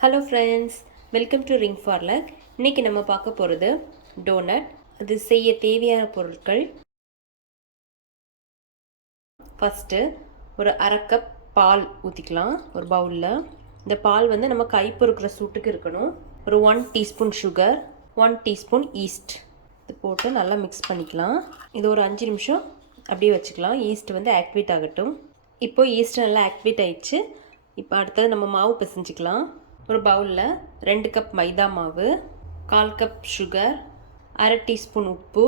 Hello friends, welcome to ring for luck. இன்றைக்கி நம்ம பார்க்க போகிறது டோனட். அது செய்ய தேவையான பொருட்கள். ஃபஸ்ட்டு ஒரு அரை கப் பால் ஊற்றிக்கலாம் ஒரு பவுலில். இந்த பால் வந்து நம்ம கை பொறுக்கிற சூட்டுக்கு இருக்கணும். ஒரு 1 டீஸ்பூன் சுகர், 1 டீஸ்பூன் ஈஸ்ட் இது போட்டு நல்லா மிக்ஸ் பண்ணிக்கலாம். இது ஒரு 5 நிமிஷம் அப்படியே வச்சுக்கலாம். ஈஸ்ட் வந்து ஆக்டிவேட் ஆகட்டும். இப்போது ஈஸ்ட் நல்லா ஆக்டிவேட் ஆகிடுச்சு. இப்போ அடுத்தது நம்ம மாவு பிசைஞ்சிக்கலாம். ஒரு பவுலில் 2 கப் மைதா மாவு, 1/4 கப் சுகர், அரை டீஸ்பூன் உப்பு,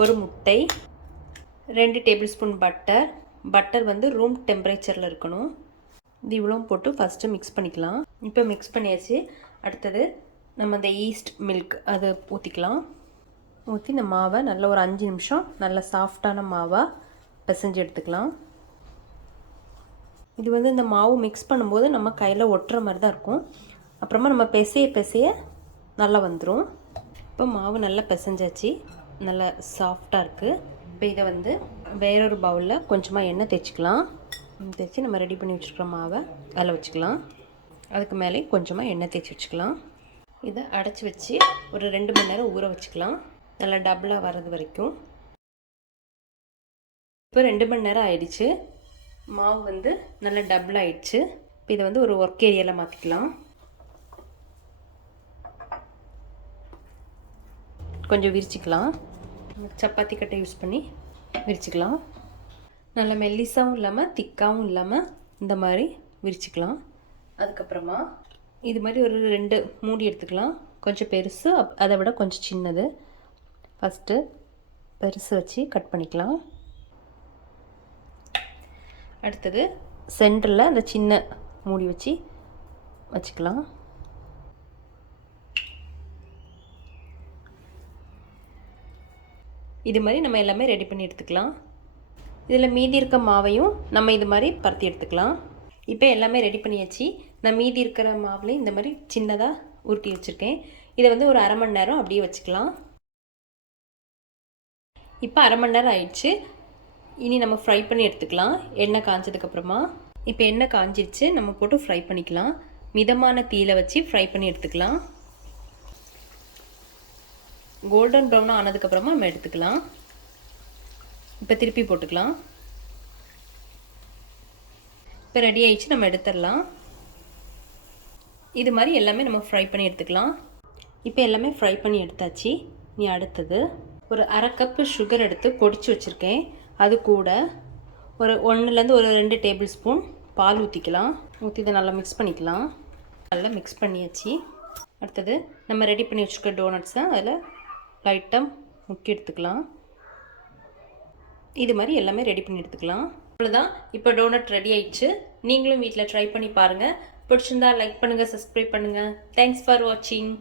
ஒரு முட்டை, 2 டேபிள் ஸ்பூன் பட்டர் வந்து ரூம் டெம்பரேச்சரில் இருக்கணும். இது இவ்வளோ போட்டு ஃபஸ்ட்டு மிக்ஸ் பண்ணிக்கலாம். இப்போ மிக்ஸ் பண்ணியாச்சு. அடுத்தது நம்ம இந்த ஈஸ்ட் மில்க் அதை ஊற்றிக்கலாம். ஊற்றி இந்த மாவை நல்லா ஒரு 5 நிமிஷம் நல்லா சாஃப்டான மாவாக பிசைஞ்சு எடுத்துக்கலாம். இது வந்து இந்த மாவு மிக்ஸ் பண்ணும்போது நம்ம கையில் ஒட்டுற மாதிரி தான் இருக்கும். அப்புறமா நம்ம பிசைய நல்லா வந்துடும். இப்போ மாவு நல்லா பிசைஞ்சாச்சு, நல்லா சாஃப்டாக இருக்குது. இப்போ இதை வந்து வேறொரு பவுலில் கொஞ்சமாக எண்ணெய் தேய்ச்சிக்கலாம். தேய்ச்சி நம்ம ரெடி பண்ணி வச்சுருக்கிற மாவை அதில் வச்சுக்கலாம். அதுக்கு மேலே கொஞ்சமாக எண்ணெய் தேய்ச்சி வச்சுக்கலாம். இதை அடைச்சி வச்சு ஒரு 2 மணி நேரம் ஊற வச்சுக்கலாம், நல்லா டபுளாக வர்றது வரைக்கும். இப்போ 2 மணி நேரம் ஆயிடுச்சு. மாவு வந்து நல்லா டபுள் ஆயிடுச்சு. இப்போ இதை வந்து ஒரு ஒர்க் ஏரியாவில் மாற்றிக்கலாம். கொஞ்சம் விரிச்சிக்கலாம். சப்பாத்தி கட்டை யூஸ் பண்ணி விரிச்சிக்கலாம். நல்லா மெல்லிசாகவும் இல்லாமல் திக்காகவும் இல்லாமல் இந்த மாதிரி விரிச்சிக்கலாம். அதுக்கப்புறமா இது மாதிரி ஒரு 2 மூடி எடுத்துக்கலாம். கொஞ்சம் பெருசு, அதை விட கொஞ்சம் சின்னது. ஃபஸ்ட்டு பெருசு வச்சு கட் பண்ணிக்கலாம். அடுத்தது சென்டரில் அந்த சின்ன மூடி வச்சுக்கலாம். இது மாதிரி நம்ம எல்லாமே ரெடி பண்ணி எடுத்துக்கலாம். இதில் மீதி இருக்க மாவையும் நம்ம இது மாதிரி பருத்தி எடுத்துக்கலாம். இப்போ எல்லாமே ரெடி பண்ணியாச்சு. நான் மீதி இருக்கிற மாவுலேயும் இந்த மாதிரி சின்னதாக உருட்டி வச்சுருக்கேன். இதை வந்து ஒரு அரை மணி நேரம் அப்படியே வச்சுக்கலாம். இப்போ அரை மணி நேரம் ஆயிடுச்சு. இனி நம்ம ஃப்ரை பண்ணி எடுத்துக்கலாம். எண்ணெய் காஞ்சதுக்கப்புறமா இப்போ எண்ணெய் காஞ்சிடுச்சு, நம்ம போட்டு ஃப்ரை பண்ணிக்கலாம். மிதமான தீயில வச்சு ஃப்ரை பண்ணி எடுத்துக்கலாம். கோல்டன் ப்ரௌனாக ஆனதுக்கப்புறமா நம்ம எடுத்துக்கலாம். இப்போ திருப்பி போட்டுக்கலாம். இப்போ ரெடி ஆகிடுச்சு, நம்ம எடுத்துடலாம். இது மாதிரி எல்லாமே நம்ம ஃப்ரை பண்ணி எடுத்துக்கலாம். இப்போ எல்லாமே ஃப்ரை பண்ணி எடுத்தாச்சு. நீ அடுத்தது ஒரு அரை கப்பு சுகர் எடுத்து பொடிச்சு வச்சுருக்கேன். அது கூட ஒரு 1லேருந்து ஒரு 2 டேபிள் ஸ்பூன் பால் ஊற்றிக்கலாம். ஊற்றி இதை நல்லா மிக்ஸ் பண்ணிக்கலாம். நல்லா மிக்ஸ் பண்ணியாச்சு. அடுத்தது நம்ம ரெடி பண்ணி வச்சுருக்க டோனட்ஸை அதில் லைட்டாக முக்கி எடுத்துக்கலாம். இது மாதிரி எல்லாமே ரெடி பண்ணி எடுத்துக்கலாம். அவ்வளோதான், இப்போ டோனட் ரெடி ஆயிடுச்சு. நீங்களும் வீட்டில் ட்ரை பண்ணி பாருங்கள். பிடிச்சிருந்தா லைக் பண்ணுங்கள், சப்ஸ்கிரைப் பண்ணுங்கள். தேங்க்ஸ் ஃபார் வாட்சிங்.